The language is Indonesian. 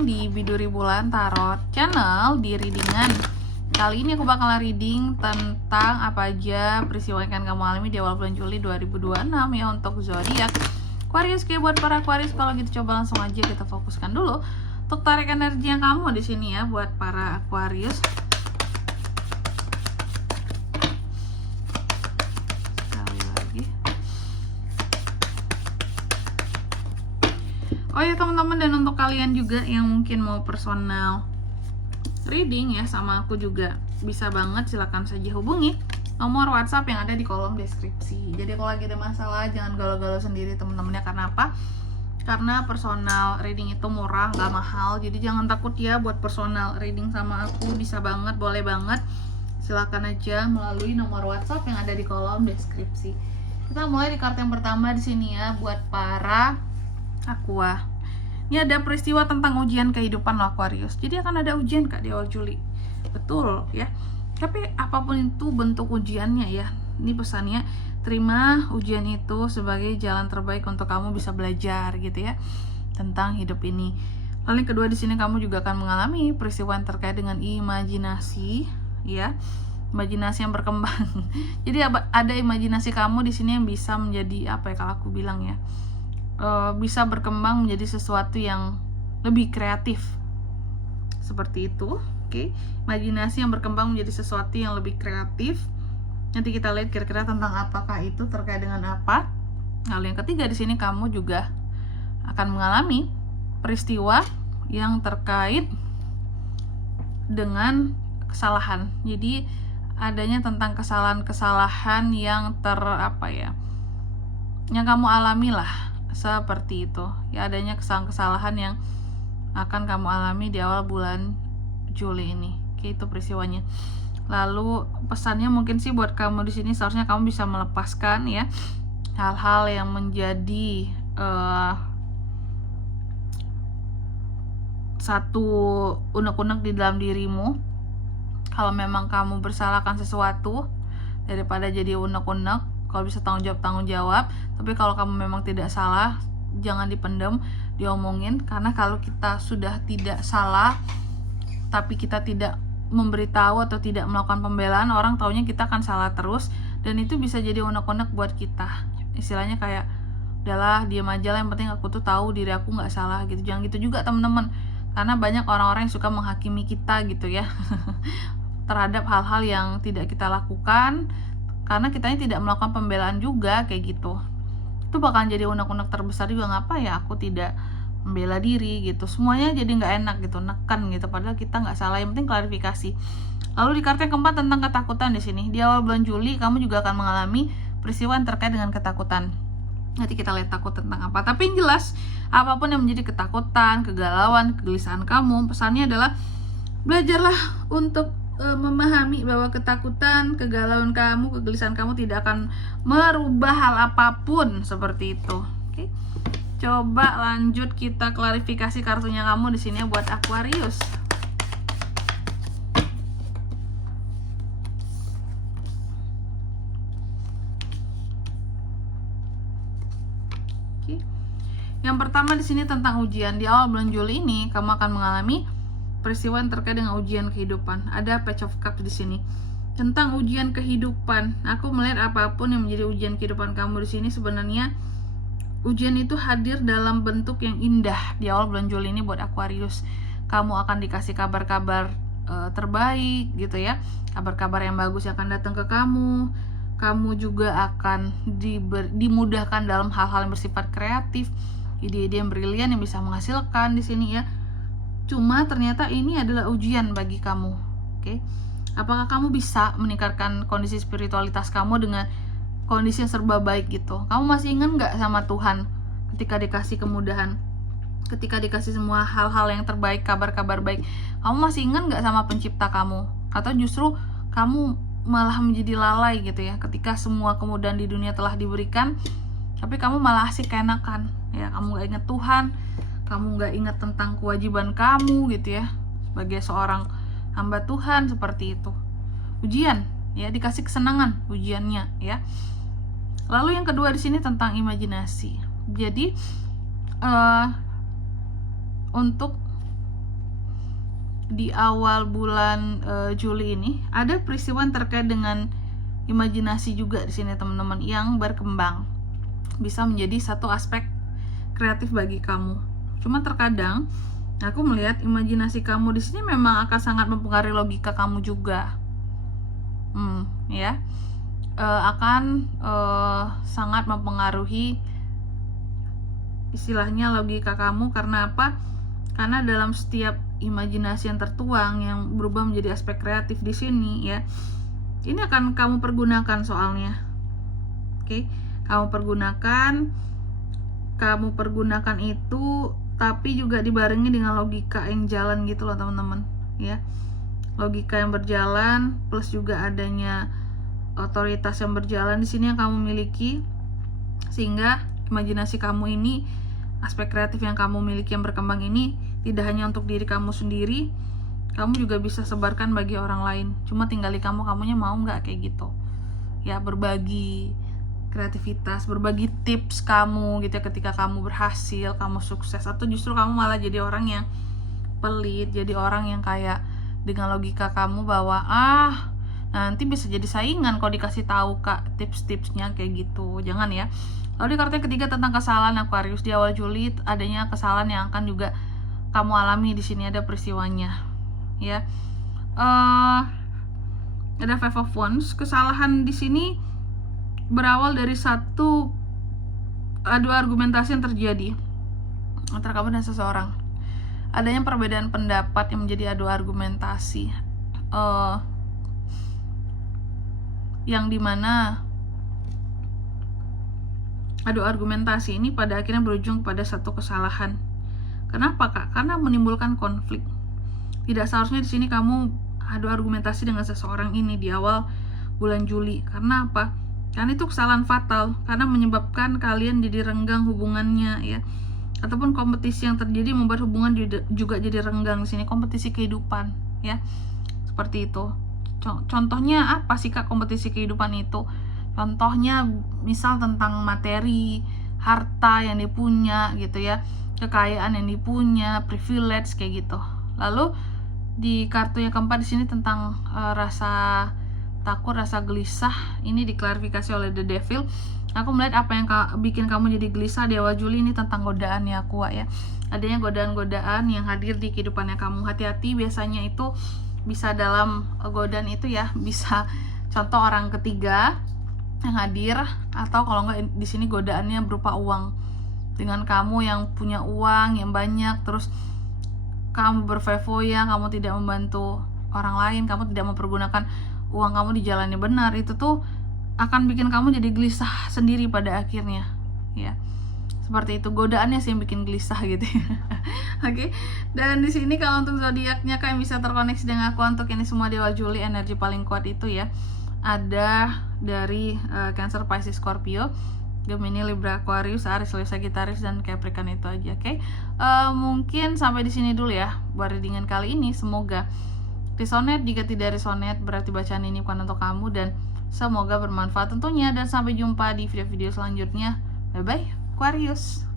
datang di Biduri Bulan Tarot Channel di readingan. Kali ini aku bakal reading tentang apa aja peristiwa yang akan kamu alami di awal bulan Juli 2026 ya untuk zodiak Aquarius. Kayak buat para Aquarius, kalau gitu coba langsung aja kita fokuskan dulu untuk tarik energi yang kamu di sini ya buat para Aquarius. Oh ya teman-teman, dan untuk kalian juga yang mungkin mau personal reading ya sama aku juga bisa banget, silakan saja hubungi nomor WhatsApp yang ada di kolom deskripsi. Jadi kalau lagi ada masalah jangan galau-galau sendiri teman-temannya. Karena apa? Karena personal reading itu murah, nggak mahal. Jadi jangan takut ya buat personal reading sama aku, bisa banget, boleh banget. Silakan aja melalui nomor WhatsApp yang ada di kolom deskripsi. Kita mulai di kartu yang pertama di sini ya buat para Aqua. Ini ada peristiwa tentang ujian kehidupan lo Aquarius. Jadi akan ada ujian Kak di awal Juli. Betul ya. Tapi apapun itu bentuk ujiannya ya. Ini pesannya, terima ujian itu sebagai jalan terbaik untuk kamu bisa belajar gitu ya tentang hidup ini. Lalu yang kedua di sini kamu juga akan mengalami peristiwa yang terkait dengan imajinasi ya. Imajinasi yang berkembang. Jadi ada imajinasi kamu di sini yang bisa menjadi apa ya kalau aku bilang ya. Bisa berkembang menjadi sesuatu yang lebih kreatif seperti itu. Oke. Imajinasi yang berkembang menjadi sesuatu yang lebih kreatif. Nanti kita lihat kira-kira tentang apakah itu, terkait dengan apa. Lalu yang ketiga di sini kamu juga akan mengalami peristiwa yang terkait dengan kesalahan. Jadi adanya tentang kesalahan-kesalahan yang yang kamu alami lah, seperti itu ya, adanya kesalahan-kesalahan yang akan kamu alami di awal bulan Juli ini. Oke, itu peristiwanya. Lalu pesannya mungkin sih buat kamu di sini seharusnya kamu bisa melepaskan ya hal-hal yang menjadi satu unek-unek di dalam dirimu. Kalau memang kamu bersalahkan sesuatu, daripada jadi unek-unek, kalau bisa tanggung jawab. Tapi kalau kamu memang tidak salah, jangan dipendam, diomongin. Karena kalau kita sudah tidak salah tapi kita tidak memberitahu atau tidak melakukan pembelaan, orang taunya kita akan salah terus, dan itu bisa jadi unek-unek buat kita. Istilahnya kayak, udahlah diam aja lah, yang penting aku tuh tahu diri aku nggak salah gitu. Jangan gitu juga teman-teman, karena banyak orang-orang yang suka menghakimi kita gitu ya terhadap hal-hal yang tidak kita lakukan, karena kitanya tidak melakukan pembelaan juga kayak gitu. Itu bakalan jadi unek-unek terbesar juga. Ngapa ya aku tidak membela diri gitu, semuanya jadi nggak enak gitu, neken gitu, padahal kita nggak salah, yang penting klarifikasi. Lalu di kartu yang keempat tentang ketakutan di sini. Di awal bulan Juli kamu juga akan mengalami peristiwa yang terkait dengan ketakutan. Nanti kita lihat takut tentang apa. Tapi yang jelas, apapun yang menjadi ketakutan, kegalauan, kegelisahan kamu, pesannya adalah belajarlah untuk memahami bahwa ketakutan, kegalauan kamu, kegelisahan kamu tidak akan merubah hal apapun, seperti itu. Oke. Coba lanjut kita klarifikasi kartunya kamu di sini buat Aquarius. Oke. Yang pertama di sini tentang ujian. Di awal bulan Juli ini kamu akan mengalami peristiwa yang terkait dengan ujian kehidupan. Ada Page of Cups di sini tentang ujian kehidupan. Aku melihat apapun yang menjadi ujian kehidupan kamu di sini, sebenarnya ujian itu hadir dalam bentuk yang indah di awal bulan Juli ini buat Aquarius. Kamu akan dikasih kabar-kabar terbaik gitu ya, kabar-kabar yang bagus yang akan datang ke kamu. Kamu juga akan dimudahkan dalam hal-hal yang bersifat kreatif, ide-ide yang brilian yang bisa menghasilkan di sini ya. Cuma ternyata ini adalah ujian bagi kamu. Oke. Apakah kamu bisa meningkatkan kondisi spiritualitas kamu dengan kondisi yang serba baik gitu? Kamu masih ingat nggak sama Tuhan ketika dikasih kemudahan, ketika dikasih semua hal-hal yang terbaik, kabar-kabar baik? Kamu masih ingat nggak sama pencipta kamu? Atau justru kamu malah menjadi lalai gitu ya, ketika semua kemudahan di dunia telah diberikan, tapi kamu malah asik keenakan ya? Kamu nggak ingat Tuhan, kamu nggak ingat tentang kewajiban kamu gitu ya sebagai seorang hamba Tuhan, seperti itu. Ujian ya, dikasih kesenangan ujiannya ya. Lalu yang kedua di sini tentang imajinasi. Jadi untuk di awal bulan Juli ini ada peristiwa yang terkait dengan imajinasi juga di sini teman-teman yang berkembang, bisa menjadi satu aspek kreatif bagi kamu. Cuma terkadang aku melihat imajinasi kamu di sini memang akan sangat mempengaruhi logika kamu juga, ya, akan sangat mempengaruhi istilahnya logika kamu. Karena apa? Karena dalam setiap imajinasi yang tertuang yang berubah menjadi aspek kreatif di sini, ya, ini akan kamu pergunakan soalnya. Oke, kamu pergunakan itu, tapi juga dibarengi dengan logika yang jalan gitu loh teman-teman, ya. Logika yang berjalan plus juga adanya otoritas yang berjalan di sini yang kamu miliki, sehingga imajinasi kamu ini, aspek kreatif yang kamu miliki yang berkembang ini tidak hanya untuk diri kamu sendiri, kamu juga bisa sebarkan bagi orang lain. Cuma tinggal di kamunya mau nggak kayak gitu, ya, berbagi kreativitas, berbagi tips kamu gitu ya, ketika kamu berhasil, kamu sukses, atau justru kamu malah jadi orang yang pelit, jadi orang yang kayak dengan logika kamu bahwa nanti bisa jadi saingan kalau dikasih tahu Kak tips-tipsnya kayak gitu. Jangan ya. Lalu di kartu yang ketiga tentang kesalahan Aquarius, di awal Juli adanya kesalahan yang akan juga kamu alami. Di sini ada peristiwanya, ya. Ada Five of Wands. Kesalahan di sini berawal dari satu adu argumentasi yang terjadi antara kamu dan seseorang. Adanya perbedaan pendapat yang menjadi adu argumentasi, yang dimana adu argumentasi ini pada akhirnya berujung pada satu kesalahan. Kenapa Kak? Karena menimbulkan konflik. Tidak seharusnya di sini kamu adu argumentasi dengan seseorang ini di awal bulan Juli. Karena apa? Karena itu kesalahan fatal, karena menyebabkan kalian jadi renggang hubungannya, ya. Ataupun kompetisi yang terjadi membuat hubungan juga jadi renggang di sini, kompetisi kehidupan, ya. Seperti itu. Contohnya apa sih Kak kompetisi kehidupan itu? Contohnya misal tentang materi, harta yang dipunya gitu ya, kekayaan yang dipunya, privilege kayak gitu. Lalu di kartu yang keempat di sini tentang rasa takut, rasa gelisah, ini diklarifikasi oleh The Devil. Aku melihat apa yang bikin kamu jadi gelisah di awal Juli ini tentang godaan ya Aqua, ya. Adanya godaan-godaan yang hadir di kehidupannya kamu. Hati-hati, biasanya itu bisa dalam godaan itu ya, bisa contoh orang ketiga yang hadir, atau kalau enggak di sini godaannya berupa uang. Dengan kamu yang punya uang yang banyak, terus kamu berfoya-foya, kamu tidak membantu orang lain, kamu tidak mempergunakan uang kamu di jalan yang benar, itu tuh akan bikin kamu jadi gelisah sendiri pada akhirnya, ya. Seperti itu, godaannya sih yang bikin gelisah gitu ya. Oke. Dan di sini kalau untuk zodiaknya kalian bisa terkoneksi dengan aku untuk ini semua di awal Juli, energi paling kuat itu ya ada dari Cancer, Pisces, Scorpio, Gemini, Libra, Aquarius, Aries, Leo, Sagittarius, dan Capricorn itu aja. Oke. Mungkin sampai di sini dulu ya buat readingan kali ini. Semoga resonate. Jika tidak resonate berarti bacaan ini bukan untuk kamu, dan semoga bermanfaat tentunya. Dan sampai jumpa di video-video selanjutnya. Bye bye Aquarius.